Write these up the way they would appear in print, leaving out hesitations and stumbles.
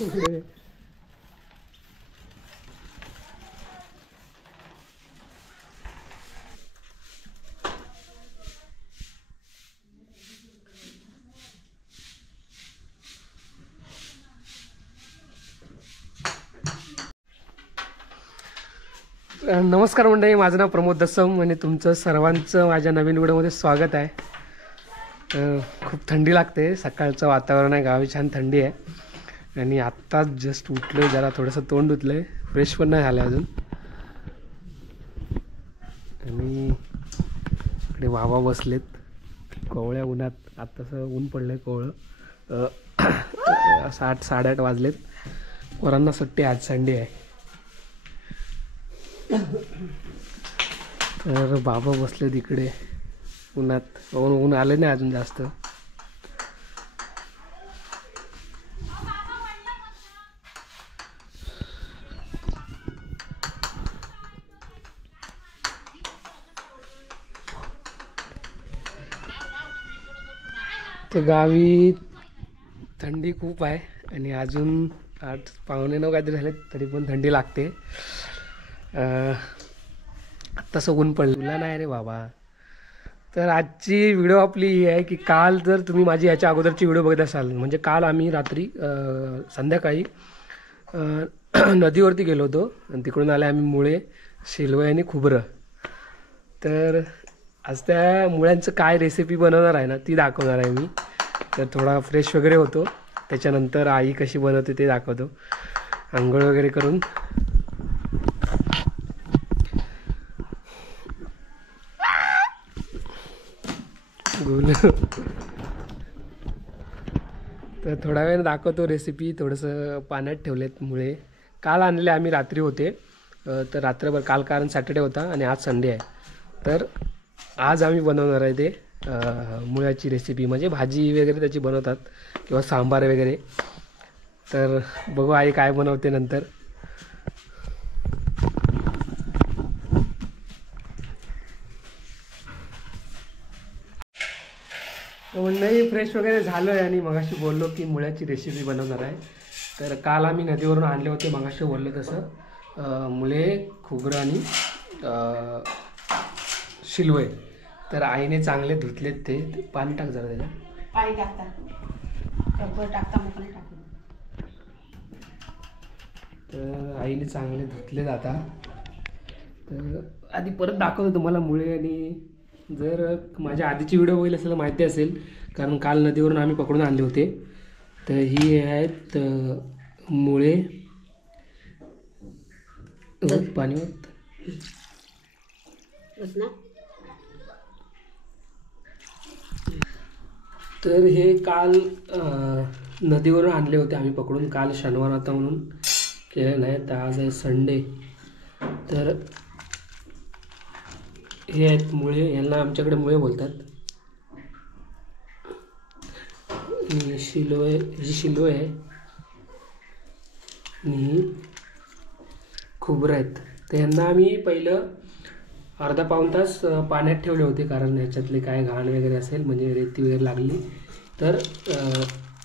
नमस्कार मंडळी, माझं नाव प्रमोद दसम आणि तुमचं सर्वांचं माझ्या नवीन व्हिडिओमध्ये स्वागत आहे. खूप थंडी लागते, सकाळचं वातावरण आहे, गावी छान थंडी आहे आणि आत्ताच जस्ट उठलो, जरा थोडंसं तोंड धुतलं आहे, फ्रेश पण नाही झालं अजून. आणि इकडे वावा बसलेत कोवळ्या उन्हात. आत्ताचं ऊन पडलं आहे कोवळं. 8-8:30 वाजलेत. पोरांना सुट्टी, आज संडे आहे. तर बाबा बसले तिकडे उन्हात. ऊन आलं नाही अजून जास्त. तर गावी थंडी खूप आहे आणि अजून 8:15 काहीतरी झाले तरी पण थंडी लागते. तसं ऊन पडलं तुला नाही रे बाबा. तर आजची व्हिडिओ आपली ही आहे की काल जर तुम्ही माझी याच्या अगोदरची व्हिडिओ बघत असाल, म्हणजे काल आम्ही रात्री संध्याकाळी नदीवरती गेलो होतो आणि तिकडून आले आम्ही मुळे, शिलवय आणि खोबरं. तर आज त्या मुळ्यांचं काय रेसिपी बनवणार आहे ना ती दाखवणार आहे मी. तर थोडा फ्रेश वगैरे होतो, त्याच्यानंतर आई कशी बनवते ते दाखवतो. आंघोळ वगैरे करून तर थोडा वेळ दाखवतो रेसिपी. थोडंसं पाण्यात ठेवलेत मुळे, काल आणले आम्ही, रात्री होते. तर रात्रभर काल, कारण सॅटर्डे होता आणि आज संडे आहे. तर आज आम्ही बनवणार आहे ते मुळ्याची रेसिपी, म्हणजे भाजी वगैरे त्याची बनवतात किंवा सांबार वगैरे. तर बघू आई काय बनवते नंतर. नाही, फ्रेश वगैरे झालो आहे आणि मगाशी बोललो की मुळ्याची रेसिपी बनवणार आहे. तर काल आम्ही नदीवरून आणले होते, मगाशी बोललो तसं, मुळे, खोबरं आणि शिलवय. तर आईने चांगले धुतलेत ते. पाणी टाक जरा त्याच्यात. पाणी टाकता मग टाकू. तर आईने चांगले धुतलेत आता. तर आधी परत दाखवतो तुम्हाला मुळे. आणि जर माझ्या आधीची व्हिडिओ बघितली असेल माहिती असेल, कारण काल नदीवरून आम्ही पकडून आणले होते. तर ही आहेत मुळे. पाणी तर हे काल नदीवरून आणले होते आम्ही पकडून. काल शनिवार होता म्हणून केलं नाही, तर आज आहे संडे. तर हे आहेत मुळे, यांना आमच्याकडे मुळे बोलतात. शिलोय, ही शिलोय आहे आणि खोबरं आहेत. तर यांना आम्ही पहिलं अर्धा-पाऊण तास पाण्यात ठेवले होते, कारण ह्याच्यातले काय घाण वगैरे असेल, म्हणजे रेती वगैरे लागली तर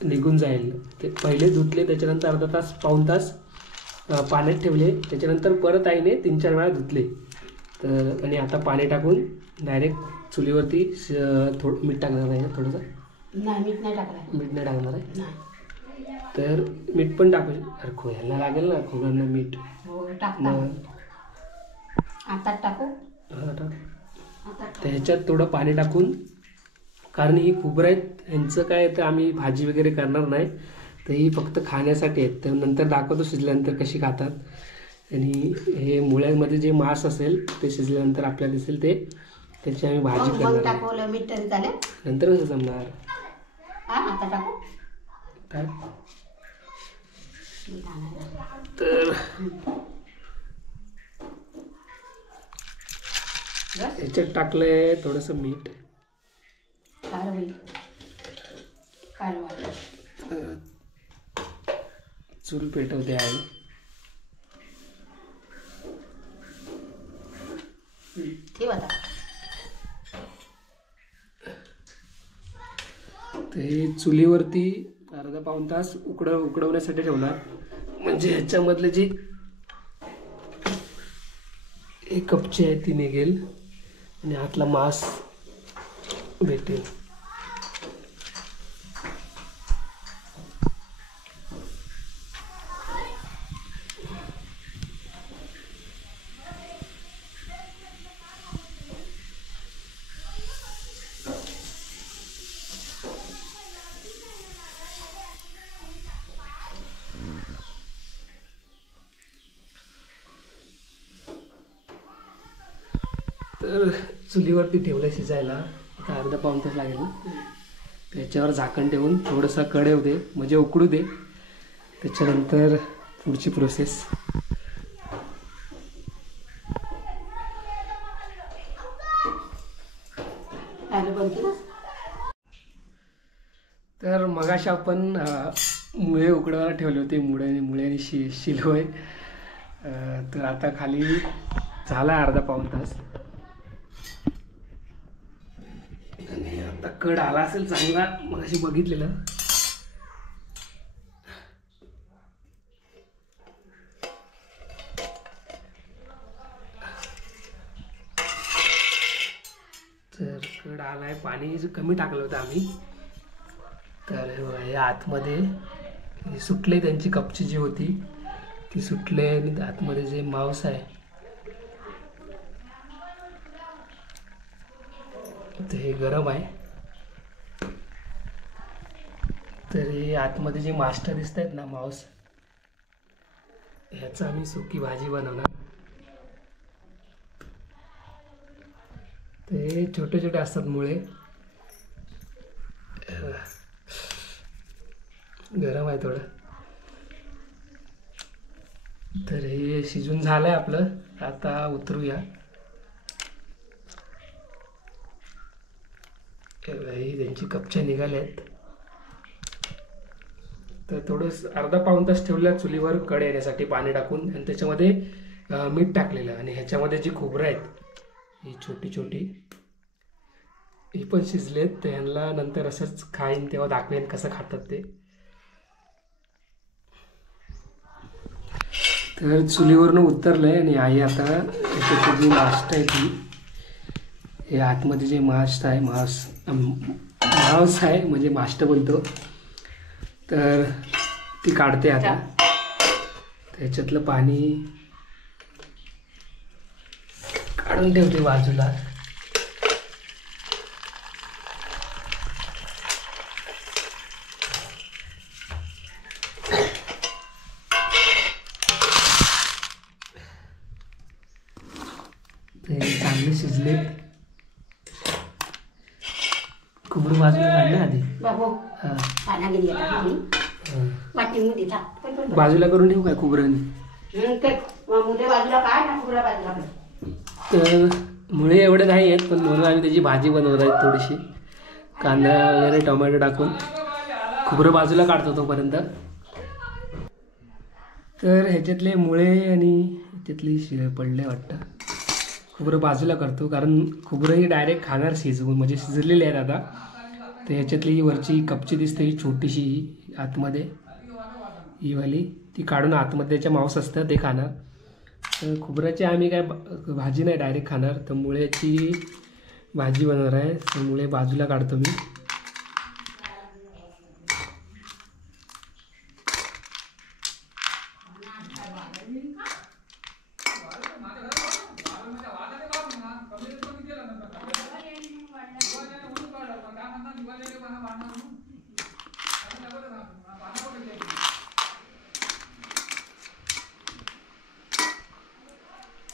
निघून जाईल. ते पहिले धुतले, त्याच्यानंतर अर्धा तास, पाऊण तास पाण्यात ठेवले, त्याच्यानंतर परत आईने 3-4 वेळा धुतले. तर आणि आता पाणी टाकून डायरेक्ट चुलीवरती थोडं मीठ टाकणार आहे. थोडंसं नाही, मीठ नाही टाकणार. मीठ नाही टाकणार आहे. तर मीठ पण टाकू. अरे खोयाला लागेल ना खोबऱ्यांना मीठ. आता टाकू. हां टाक. त्याच्यात थोडं पाणी टाकून, कारण ही खोबरं आहेत, यांचं काय तर आम्ही भाजी वगैरे करणार नाही, तर ही फक्त खाण्यासाठी आहेत. तर नंतर दाखवतो शिजल्यानंतर कशी खातात. आणि हे मुळ्यांमध्ये जे मांस असेल ते शिजल्यानंतर आपल्याला दिसेल, ते त्याची आम्ही भाजी करणार. मीठ तरी चालेल, नंतर कसं जमणार. आता टाकू. तर याच्यात टाकलंय थोडंसं मीठ. चूल पेटवते आई. ते चुलीवरती अर्धा अर्धा पाऊण तास उकडवण्यासाठी ठेवणार, म्हणजे ह्याच्यामधले जी एक कपची आहे ती निघेल आणि आतला मांस भेटेल. तर चुलीवरती ठेवलं शिजायला, आता अर्धा पाऊण तास लागेल ना. त्याच्यावर झाकण ठेवून थोडंसं कढई दे, म्हणजे उकडू दे. त्याच्यानंतर पुढची प्रोसेस. तर मगाशी आपण मुळे उकडवायला ठेवले होते, मुळ्याने शिलवय. तर आता खाली झाला अर्धा पाऊण तास आणि आता कड आला असेल चांगला, मगाशी बघितलेलं. तर कड आलाय, पाणी कमी टाकलं होतं आम्ही. तर हे आतमध्ये सुटले, त्यांची कपची जी होती ती सुटले आणि आतमध्ये जे मांस आहे ते हे गरम आहे. तर हे आतमध्ये जे मास्टर दिसत आहेत ना मांस, ह्याचं आम्ही सुकी भाजी बनवणार. ते छोटे छोटे असतात मुळे, गरम आहे थोडं. तर हे शिजून झालंय आपलं, आता उतरूया. त्यांची कपच्या निघाल्या आहेत. तर थोडंसं अर्धा पाऊण तास ठेवलं चुलीवर कड येण्यासाठी पाणी टाकून, आणि त्याच्यामध्ये मीठ टाकलेलं. आणि ह्याच्यामध्ये जी खोबरं आहेत ही छोटी छोटी, ही पण शिजलेत. तर ह्यांना नंतर असंच खाईन तेव्हा दाखवेन कसं खातात ते. तर चुलीवरनं उतरलंय आणि आई आता त्याची जी मास्ट आहे ती, हे आतमध्ये जे मास्ट आहे मांस आहे, म्हणजे मास्ट बोलतो, तर ती काढते आता. त्याच्यातलं पाणी काढून ठेवते बाजूला. ते चांगले शिजले. खोबरं बाजूला काढलं आधी, बाजूला करून ठेवू काय खोबरं. तर मुळे एवढे नाही आहेत, पण म्हणून आम्ही त्याची भाजी बनवत आहेत थोडीशी, कांदा वगैरे टोमॅटो टाकून. खोबरं बाजूला काढतो तोपर्यंत. तर ह्याच्यातले मुळे आणि ह्याच्यातली शिळे पडले वाटतं, खोबरं बाजूला करतो, कारण खोबरंही डायरेक्ट खाणार शिजवून, म्हणजे शिजलेले आहेत आता. तर ह्याच्यातली ही वरची कपची दिसते, ही छोटीशी ही आतमध्ये, ही वाली ती काढून आतमध्ये त्याच्या मांस असतं ते खाणार. तर खोबऱ्याची आम्ही काय भाजी नाही डायरेक्ट खाणार, तर मुळ्याची भाजी बनवणार आहे. तर मुळे बाजूला काढतो मी.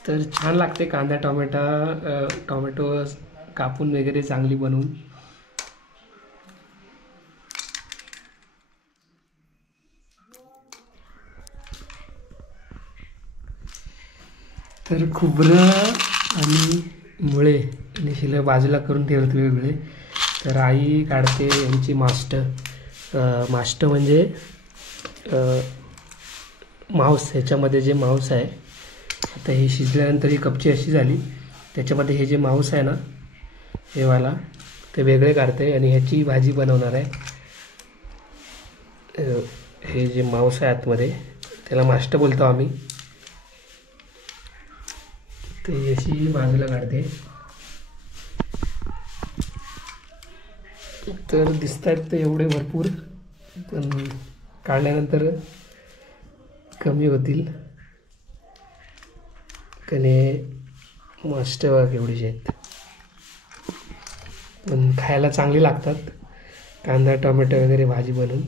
तर छान लागते कांदा टोमॅटो कापून वगैरे चांगली बनवून. तर खोबरं आणि मुळे आणि शिलं बाजूला करून ठेवते वेगळे. तर आई काढते यांची मास्ट म्हणजे मांस. ह्याच्यामध्ये जे मांस आहे, आता हे शिजल्यानंतर ही कपची अशी झाली, त्याच्यामध्ये हे जे मांस आहे ना हे वाला ते वेगळे काढते आणि ह्याची भाजी बनवणार आहे. हे जे मांस आहे आतमध्ये त्याला मास्ट बोलतो आम्ही. ते अशी बाजूला काढते. तर दिसत आहेत ते एवढे भरपूर, पण काढल्यानंतर कमी होतील. कने मस्त बघ एवढीचे आहेत, पण खायला चांगली लागतात. कांदा टोमॅटो वगैरे भाजी बनवून.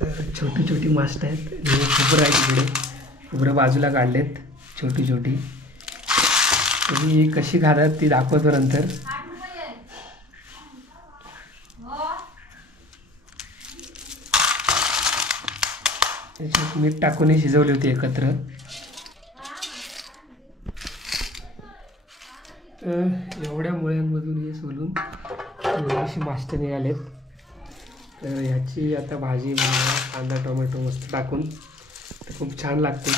तर छोटी छोटी मास्ट आहेत. खोबरं आहे तिकडे, खोबरं बाजूला काढलेत छोटी छोटी. तुम्ही कशी खातात ती दाखवतो नंतर. त्याच्यात मीठ टाकूनही शिजवली होती एकत्र. एवढ्या मुळ्यांमधून हे सोलून एवढीशी मास्ट निघालेत. तर ह्याची आता भाजी बनवा, कांदा टोमॅटो मस्त टाकून, तर खूप छान लागते.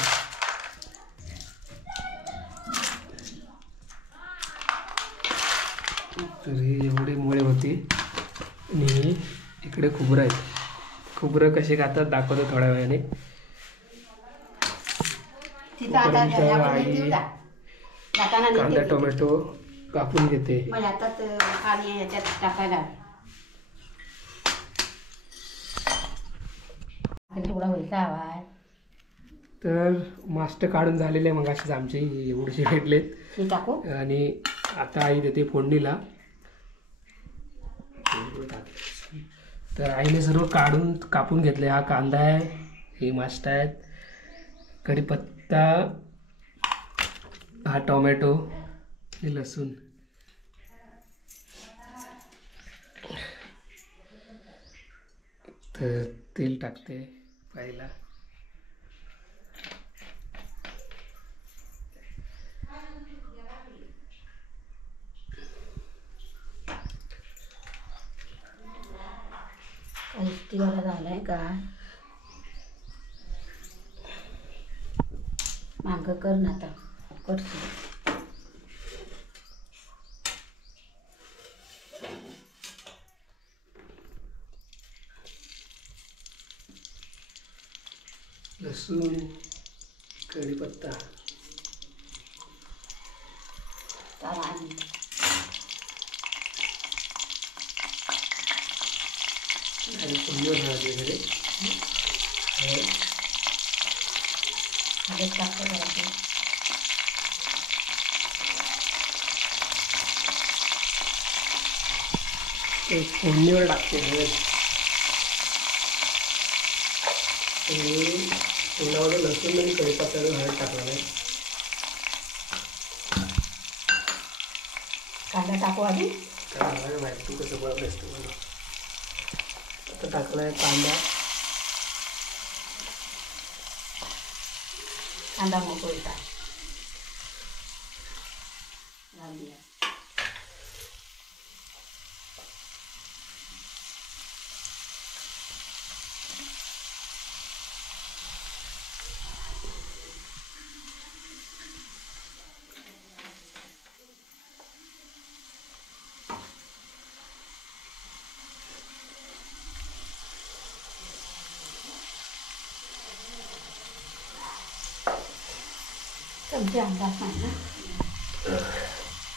तर हे एवढे मुळे होते. आणि इकडे खोबरं आहेत. खोबरं कसे खातात दाखवतो थोड्या वेळाने. आई कांदा टोमॅटो कापून घेते. तर मास्ट काढून झालेले मग असेच आमचे एवढे भेटलेत. आणि आता आई देते फोडणीला. तर आईने सर्व काढून कापून घेतले. हा कांदा आहे, हे मास्ट आहेत, कढीपत्ता, हा टोमॅटो, हे लसूण. तर तेल टाकते पहिला. झालाय का माग कर ना आता करशील. लसूण, कढीपत्ता, आणि फोडणीवर वगैरे फोडणीवर टाकते. फोडण्यामध्ये लसूण आणि कढीपत्ता हळद टाकला नाही. कांदा टाकू आधी. काय माहिती तू कसं बनवतेस तू. आता टाकलाय कांदा. कांदा मोकळीचा घालूया. चमचे अंदाज नाही ना.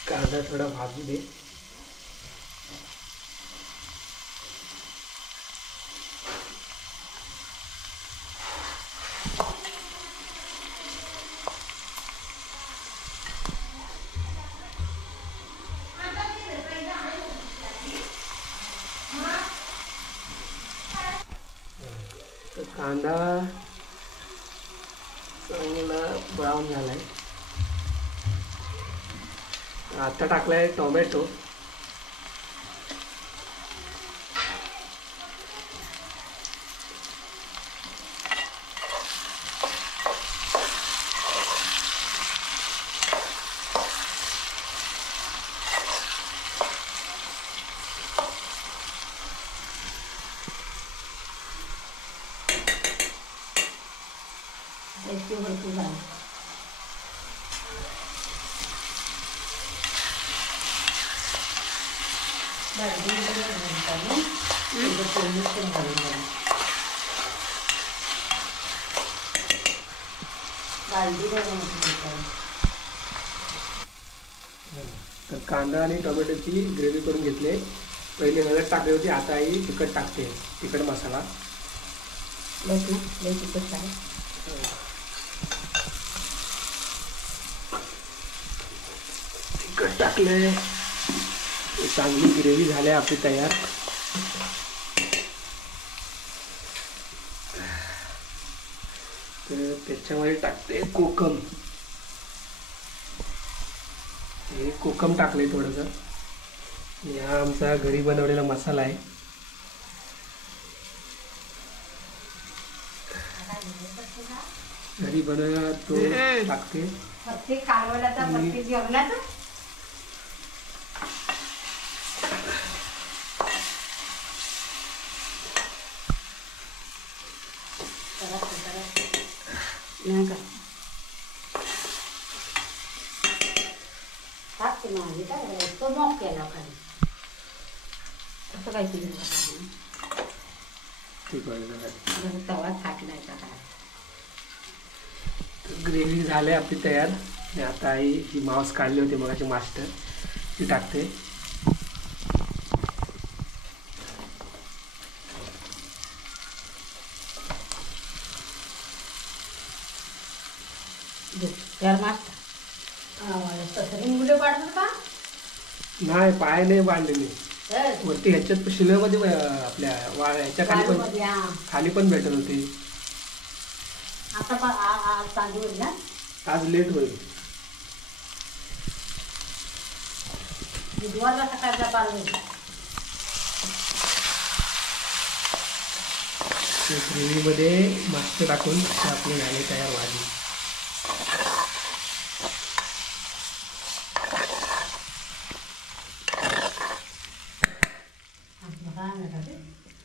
कांदा थोडा भाजू दे. कांदा चांगला ब्राऊन झालाय. आता टाकलाय टोमॅटो. तर कांदा आणि टोमॅटोची ग्रेव्ही करून घेतले. पहिले हळद टाकली होती, आता आई तिखट टाकते, तिखट मसाला. तिखट टाकले, चांगली ग्रेव्ही झाली आपली तयार. तर त्याच्यामध्ये टाकते कोकम. हे कोकम टाकले थोडंसं. हा आमचा घरी बनवलेला मसाला आहे. घरी बनवलेला तो टाकते. तो मॉक केला खाली असं काय केलं तवा फाटलाय का. ग्रेव्ही झाली आपली तयार. आणि आता आई ही मांस काढली होती मगाची मास्टर, ती टाकते. मुलं पाडतात का नाही, पाय नाही बांधले मी वरती. ह्याच्यात शिलेमध्ये आपल्या ह्याच्या खाली पण भेटत होते. आज लेट होईल. बुधवारला सकाळचा पाणी ग्रेव्हीमध्ये मस्त टाकून आपली झाली तयार भाजी.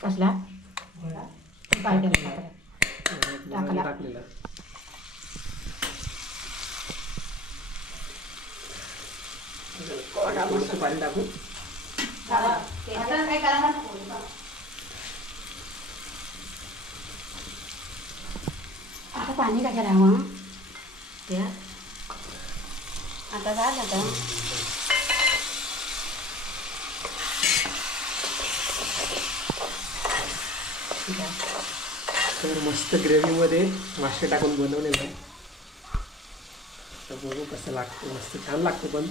कसला टाकलेला पाणी टाकू. आता पाणी कशाला हवं त्या आता झालं आता. तर मस्त ग्रेव्हीमध्ये मासे टाकून बनवलेलं आहे. तर बघू कसं लागतं. मस्त छान लागतं. पण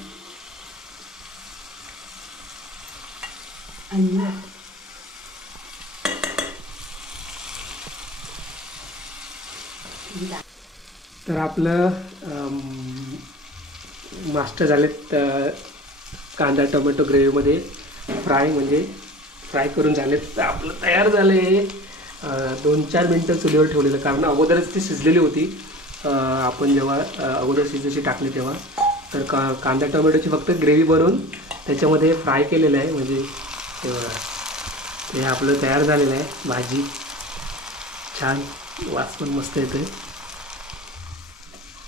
तर आपलं मास्टर झालेत कांदा टोमॅटो ग्रेव्हीमध्ये फ्राय करून झालेत. तर आपलं तयार झालं आहे. 2-4 मिनटं चुलीवर ठेवलेलं, कारण अगोदरच ती शिजलेली होती. आपण जेव्हा अगोदर शिजायची टाकली तेव्हा. तर कांदा टोमॅटोची फक्त ग्रेव्ही बनवून त्याच्यामध्ये फ्राय केलेलं आहे. म्हणजे हे आपलं तयार झालेलं आहे. भाजी छान, वास पण मस्त येतोय.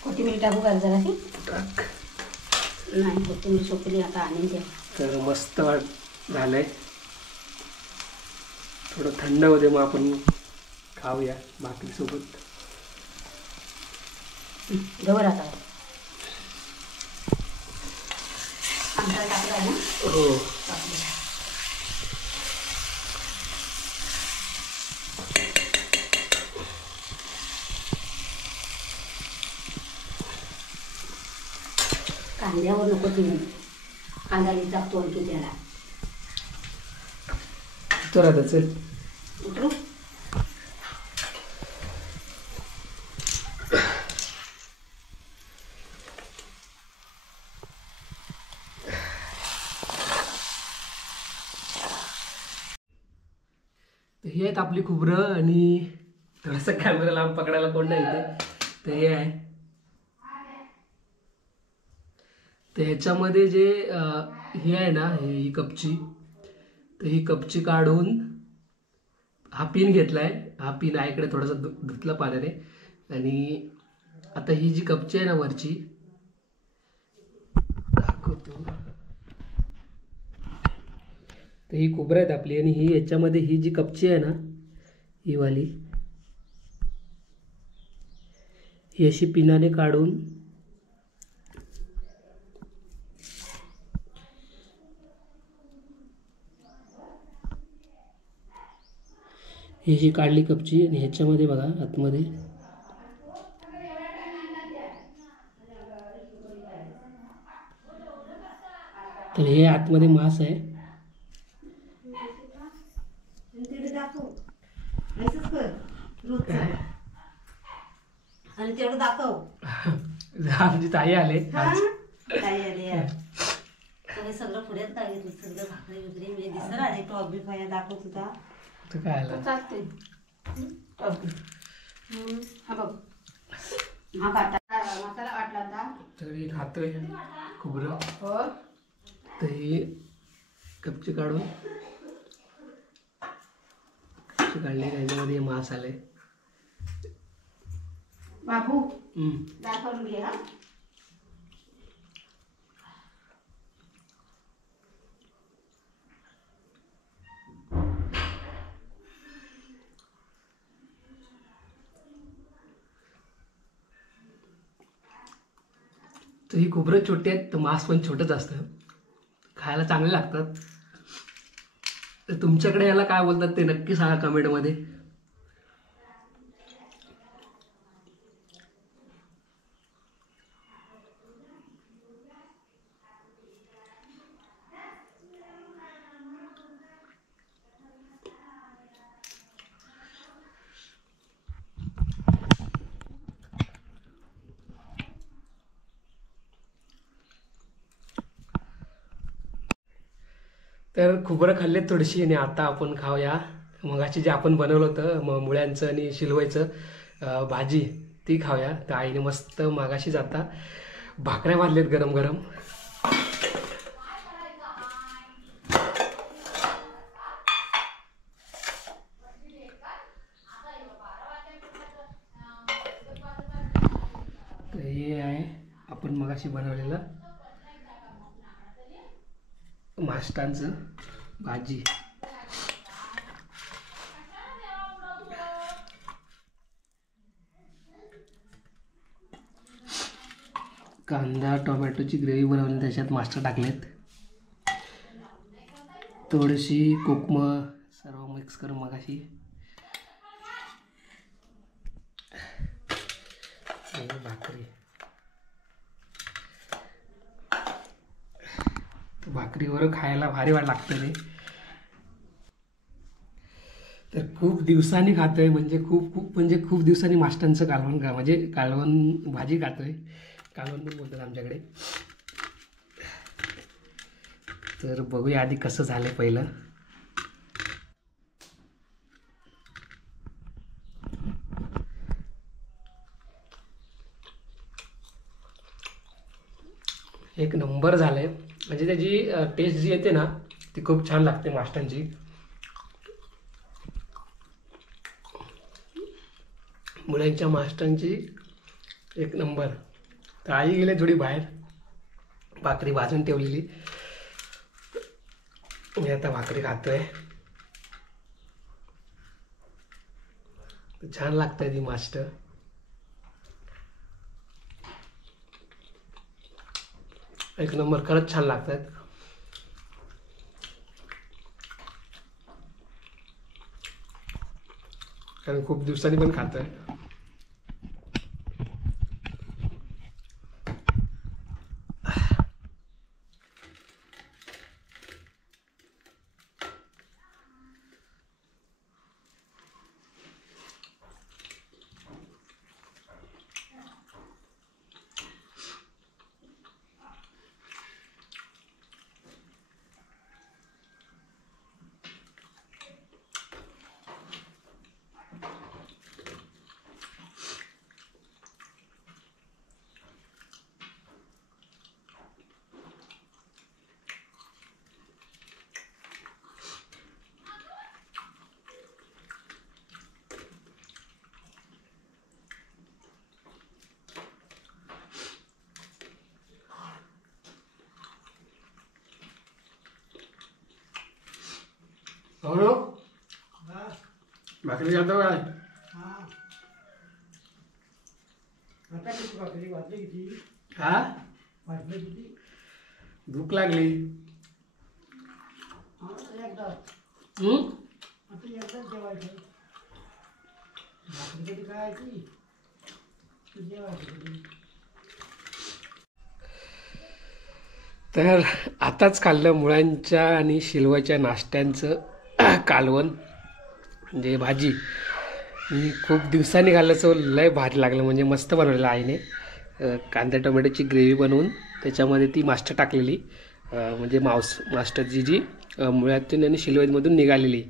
कोथिंबीर टाकू का जराशी? टाक. नाही, कोथिंबीर सोपली आता आणून द्या. तर मस्त झालंय. थोडं थंड होते मग आपण खाऊया भाकरीसोबत. गवर आता आमचा टाकला ना. हो. कांद्यावर नको तुम्ही, कांदा टाकतो आणखी त्याला. तर आता चल उतरू. ही आहेत आपली खोबरं. आणि थोडंसं कॅमेरा लांब पकडायला कोण नाही इथे. तर हे आहे. तर ह्याच्यामध्ये जे हे आहे ना, ही कपची, तर ही कपची काढून हा पिन घेतलाय. हा पिन आहे इकडे थोडासा धुतला पाण्याने. आणि आता ही जी कपची आहे ना वरची, दाखवतो. तर ही खोबरं आहेत आपली, आणि ही याच्यामध्ये ही जी कपची आहे ना, ही वाली, ही अशी पिनाने काढून ही जी काढली कपची, आणि ह्याच्यामध्ये बघा आतमध्ये तर हे आतमध्ये मांस आहे. आणि तेवढं दाखव. आमची ताई आले आज. काय आले यार, तुम्ही सगळं पुढ्यात काय घेतलं, सगळं भाकरी बिकरी मी दिसर आले टॉप बी पाया दाखव तुझा. तर काय आलं चालते हा बघ, हा काटा मसाला वाटला होता. तर हे खातोय खोबरं. हो तर ही कपची काढून कपची काढली, त्याच्यामध्ये मांस आले. बाबू दाखवून घे. हा तर ही खोबरं छोटी आहेत, तर मांस पण छोटंच असतं, खायला चांगले लागतात. तर तुमच्याकडे याला काय बोलतात ते नक्की सांगा कमेंटमध्ये. तर खोबरं खाल्लेत थोडीशी, आणि आता आपण खाऊया मगाची जे आपण बनवलं होतं मुळ्यांचं आणि शिलवायचं भाजी, ती खाऊया. तर आईने मस्त मगाशीच आता भाकऱ्या भाजलेत गरम गरम. तर हे आहे आपण मगाशी बनवलेलं माष्टांचं भाजी. कांदा टोमॅटोची ग्रेव्ही बनवली, त्याच्यात मास्टर टाकलेत, थोडीशी कोकमं, सर्व मिक्स करून मगाशी. भाकरी, भाकरीवर खायला भारी लागतं ते. तर खूप दिवसांनी खातोय, म्हणजे खूप दिवसांनी मास्टांचं कालवण म्हणजे कालवण भाजी खातोय. कालवण पण बोलतात आमच्याकडे. तर बघूया आधी कसं झालं पहिलं. एक नंबर झालंय, म्हणजे त्याची टेस्ट जी येते ना ती खूप छान लागते मास्टांची. मुलांच्या मास्टांची एक नंबर. तर आई गेले थोडी बाहेर, भाकरी भाजून ठेवलेली, मी आता भाकरी खातोय. छान लागतंय ती मास्ट. एक नंबर, खरंच छान लागतात. कारण खूप दिवसांनी पण खातोय. हो ना भाकरी जातो काय हा भूक लागली तर आताच खाल्लं मुळांच्या आणि शिलवाच्या नाश्त्यांचं कालवण म्हणजे भाजी मी खूप दिवसांनी खाल्लं सो लय भारी लागलं म्हणजे मस्त बनवलेलं आईने कांदा टोमॅटोची ग्रेव्ही बनवून त्याच्यामध्ये ती मास्टर टाकलेली म्हणजे मास्टरची जी मुळ्यातून आणि शिलवतमधून निघालेली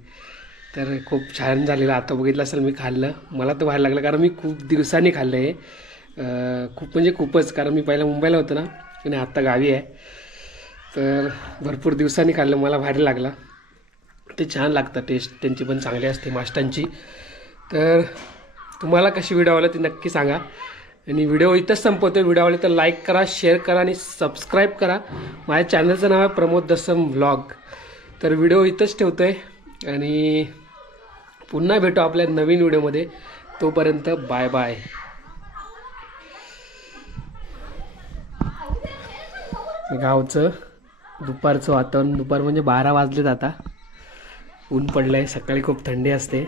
तर खूप छान झालेलं आता बघितलं असेल मी खाल्लं मला तर भारी लागलं कारण मी खूप दिवसांनी खाल्लं आहे खूप म्हणजे खूपच कारण मी पहिला मुंबईला होतो ना आणि आत्ता गावी आहे तर भरपूर दिवसांनी खाल्लं मला भारी लागला ते छान लागतं टेस्ट त्यांची पण चांगली असते मास्टांची तर तुम्हाला कशी व्हिडिओ आवडला ती नक्की सांगा आणि व्हिडिओ इथंच संपवतो व्हिडिओ आवडला तर लाईक करा शेअर करा आणि सबस्क्राईब करा माझ्या चॅनलचं नाव आहे प्रमोद दसम व्लॉग तर व्हिडिओ इथंच ठेवतो आहे आणि पुन्हा भेटू आपल्या नवीन व्हिडिओमध्ये तोपर्यंत बाय बाय गावचं दुपारचं वातावरण दुपार म्हणजे 12 वाजलेत आता ऊन पडलं आहे सकाळी खूप थंडी असते